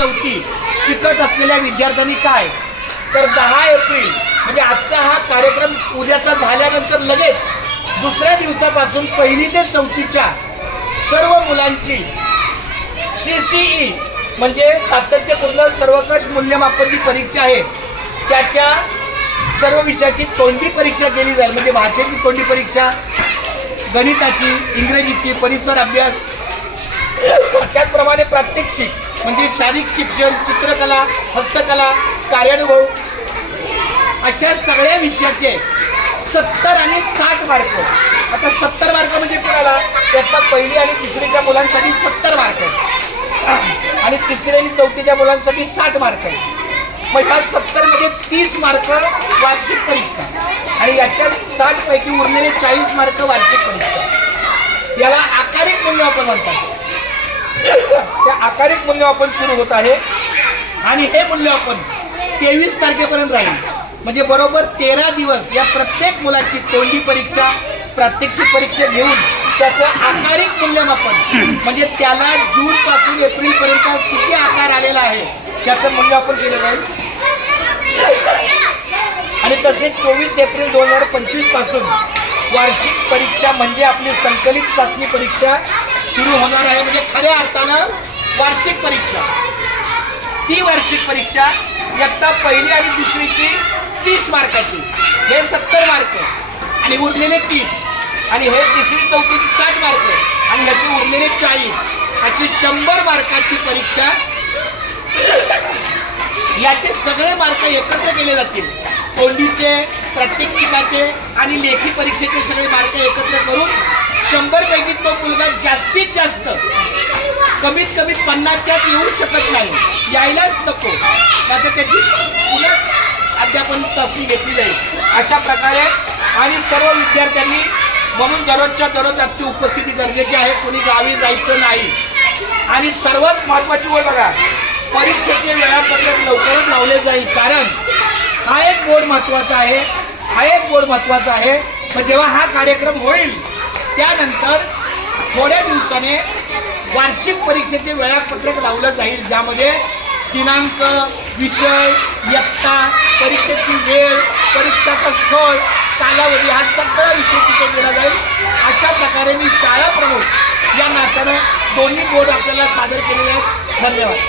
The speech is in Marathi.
चौथी शिकत असलेल्या विद्यार्थ्यांनी काय? तर दहा एप्रिल म्हणजे आजचा हा कार्यक्रम उद्याचा झाल्यानंतर लगेच दुसऱ्या दिवसापासून पहिली ते चौथीच्या सर्व मुलांची सी सी ई म्हणजे सातत्यपूर्ण सर्वकष मूल्यमापन जी परीक्षा आहे त्याच्या सर्व विषयाची तोंडी परीक्षा केली जाईल. म्हणजे भाषेची तोंडी परीक्षा गणिताची इंग्रजीची परिसर अभ्यास. त्याचप्रमाणे प्रात्यक्षिक. म्हणजे शारीरिक शिक्षण चित्रकला हस्तकला कार्यानुभव अशा सगळ्या विषयाचे सत्तर आणि साठ मार्क. आता सत्तर मार्क म्हणजे कोणाला? त्यातला पहिली आणि तिसरीच्या मुलांसाठी सत्तर मार्क. आणि तिसरी आणि चौथीच्या मुलांसाठी साठ मार्क. मग ह्या सत्तरमध्ये तीस मार्क वार्षिक परीक्षा. आणि याच्यात साठपैकी उरलेले चाळीस मार्क वार्षिक परीक्षा. याला आकारिक आपण म्हणतात. त्या आकारिक मूल्यमापन सुरू होत आहे. आणि हे मूल्यमापन तेवीस तारखेपर्यंत राहील. म्हणजे बरोबर तेरा दिवस या प्रत्येक मुलाची तोंडी परीक्षा प्रात्यक्षिक परीक्षा घेऊन त्याचं आकारिक मूल्यमापन. म्हणजे त्याला जून पासून एप्रिल पर्यंत किती आकार आलेला आहे त्याचं मूल्यमापन केलं जाईल आणि तसेच चोवीस एप्रिल दोन हजार पंचवीसपासून वार्षिक परीक्षा म्हणजे आपली संकलित चाचणी परीक्षा सुरू होणार आहे म्हणजे खऱ्या अर्थानं वार्षिक परीक्षा. ती वार्षिक परीक्षा इयत्ता पहिली आणि दुसरीची तीस मार्काची. हे सत्तर मार्क. आणि उरलेले तीस. आणि हे तिसरी चौथीची साठ मार्क. आणि ह्याचे उरलेले चाळीस. अशी शंभर मार्काची परीक्षा याचे सगळे मार्क एकत्र केले जातील. तोंडीचे प्रात्यक्षिकाचे आणि लेखी परीक्षेचे सगळे मार्क एकत्र करून शंभर पैकी तो मुलगा जास्तीत जास्त कमीत कमी पन्नासच्यात येऊ शकत नाही. यायलाच नको. आता त्याची पुन्हा अध्यापन चाचणी घेतली जाईल. अशा प्रकारे आणि सर्व विद्यार्थ्यांनी म्हणून दररोजच्या दररोज आजची उपस्थिती गरजेची आहे. कोणी गावी जायचं नाही. आणि सर्वात महत्त्वाची गोष्ट बघा परीक्षेचे वेळापत्रक लवकरच लावले जाईल. कारण हा एक बोर्ड महत्त्वाचा आहे. हा एक बोर्ड महत्त्वाचा आहे. मग जेव्हा हा कार्यक्रम होईल त्यानंतर थोड्या दिवसाने वार्षिक परीक्षेचे वेळापत्रक लावलं जाईल ज्यामध्ये दिनांक विषय यत्ता परीक्षेची वेळ परीक्षाचं स्थळ कालावधी हा सगळा विषय तिथे दिला जाईल. अशा प्रकारे मी शाळा प्रमुख या नात्यानं दोन्ही बोर्ड आपल्याला सादर केलेले आहेत. धन्यवाद.